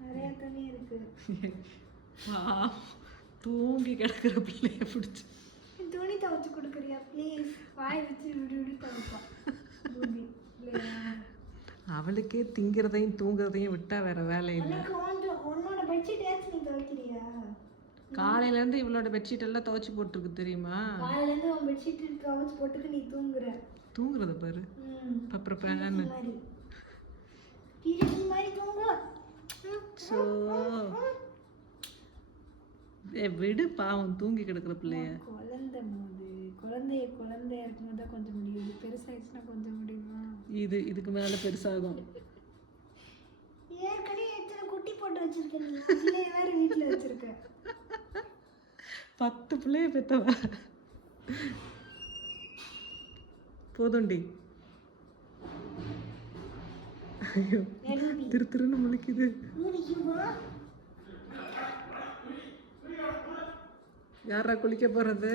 நிறைய துணி இருக்கு. தூங்கி கிடக்குற பிள்ளைய பிடிச்சி துணி துவைச்சு கொடுக்குறியா ப்ளீஸ்? வாய் வச்சு விடு விடு துவைப்பா. அவளுக்கே திங்கிறதையும் தூங்குறதையும் விட்டா வேற வேலை இல்லை. உன்னோட பெட்ஷீட் ஏச்சு நீ துவைக்கிறியா? காலையில இருந்து இவளோட பெட்ஷீட் எல்லாம் துவைச்சு போட்டுருக்கு தெரியுமா? காலையில இருந்து உன் பெட்ஷீட் துவைச்சு போட்டுக்கு நீ தூங்குறத பாரு. அப்புறம் பேனு மாதிரி தூங்குற. சோ விடு பாவம் தூங்கி கிடக்குற பிள்ளைய. குழந்தையா இருக்கும்போது தான் கொஞ்சம் முடியும். பெருசாயிடுச்சுன்னா கொஞ்சம் முடியுமா? இதுக்கு மேல பெருசாகும். ஏற்கனவே எத்தனை குட்டி போட்டு வச்சிருக்கேன். வேற வீட்டுல வச்சிருக்க 10 பிள்ளைய பெத்தவ. போதுண்டி. ஐயோ திருன்னு முழிக்குது. யாரா குளிக்க போறது?